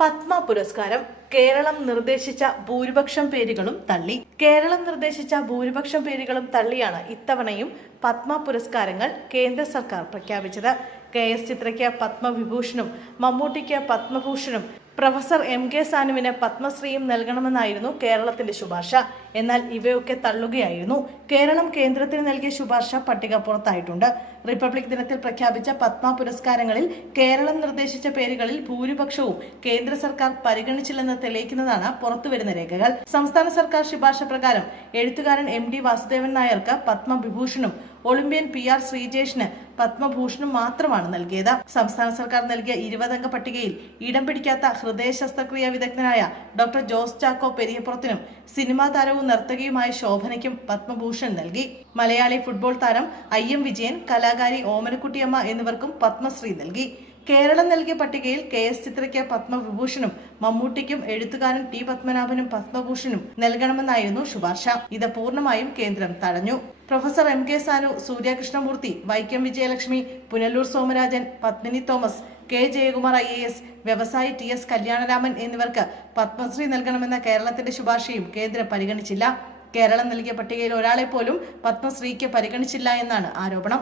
പത്മ പുരസ്കാരം കേരളം നിർദ്ദേശിച്ച ഭൂരിപക്ഷം പേരുകളും തള്ളി. കേരളം നിർദ്ദേശിച്ച ഭൂരിപക്ഷം പേരുകളും തള്ളിയാണ് ഇത്തവണയും പത്മ പുരസ്കാരങ്ങൾ കേന്ദ്ര സർക്കാർ പ്രഖ്യാപിച്ചത്. KS ചിത്രയ്ക്ക് പത്മവിഭൂഷണും മമ്മൂട്ടിക്ക് പത്മഭൂഷണും പ്രൊഫസർ MK സാനുവിന് പത്മശ്രീയും നൽകണമെന്നായിരുന്നു കേരളത്തിന്റെ ശുപാർശ. എന്നാൽ ഇവയൊക്കെ തള്ളുകയായിരുന്നു. കേരളം കേന്ദ്രത്തിന് നൽകിയ ശുപാർശ പട്ടിക പുറത്തായിട്ടുണ്ട്. റിപ്പബ്ലിക് ദിനത്തിൽ പ്രഖ്യാപിച്ച പത്മ പുരസ്കാരങ്ങളിൽ കേരളം നിർദ്ദേശിച്ച പേരുകളിൽ ഭൂരിപക്ഷവും കേന്ദ്ര സർക്കാർ പരിഗണിച്ചില്ലെന്ന് തെളിയിക്കുന്നതാണ് പുറത്തുവരുന്ന രേഖകൾ. സംസ്ഥാന സർക്കാർ ശുപാർശ പ്രകാരം എഴുത്തുകാരൻ MD വാസുദേവൻ നായർക്ക് പത്മവിഭൂഷണും ഒളിമ്പ്യൻ PR ശ്രീജേഷിന് പത്മഭൂഷണും മാത്രമാണ് നൽകിയത്. സംസ്ഥാന സർക്കാർ നൽകിയ 20 അംഗ പട്ടികയിൽ ഇടം പിടിക്കാത്ത ഹൃദയ ശസ്ത്രക്രിയ വിദഗ്ധനായ ഡോക്ടർ ജോസ് ചാക്കോ പെരിയപ്പുറത്തിനും സിനിമാ താരവും നർത്തകിയുമായ ശോഭനയ്ക്കും പത്മഭൂഷൺ നൽകി. മലയാളി ഫുട്ബോൾ താരം IM വിജയൻ, കലാകാരി ഓമനക്കുട്ടിയമ്മ എന്നിവർക്കും പത്മശ്രീ നൽകി. കേരളം നൽകിയ പട്ടികയിൽ KS ചിത്രയ്ക്ക് പത്മവിഭൂഷണും മമ്മൂട്ടിക്കും എഴുത്തുകാരൻ T പത്മനാഭനും പത്മഭൂഷണും നൽകണമെന്നായിരുന്നു ശുപാർശ. ഇത് പൂർണ്ണമായും കേന്ദ്രം തടഞ്ഞു. Professor MK Sanu, Surya Krishnamoorthy, Vaikom Vijayalakshmi, Punalur Somarajan, Padmini Thomas, K Jayakumar IAS, വ്യവസായി TS കല്യാണരാമൻ എന്നിവർക്ക് പത്മശ്രീ നൽകണമെന്ന കേരളത്തിന്റെ ശുപാർശയും കേന്ദ്രം പരിഗണിച്ചില്ല. കേരളം നൽകിയ പട്ടികയിൽ ഒരാളെ പോലും പത്മശ്രീക്ക് പരിഗണിച്ചില്ല എന്നാണ് ആരോപണം.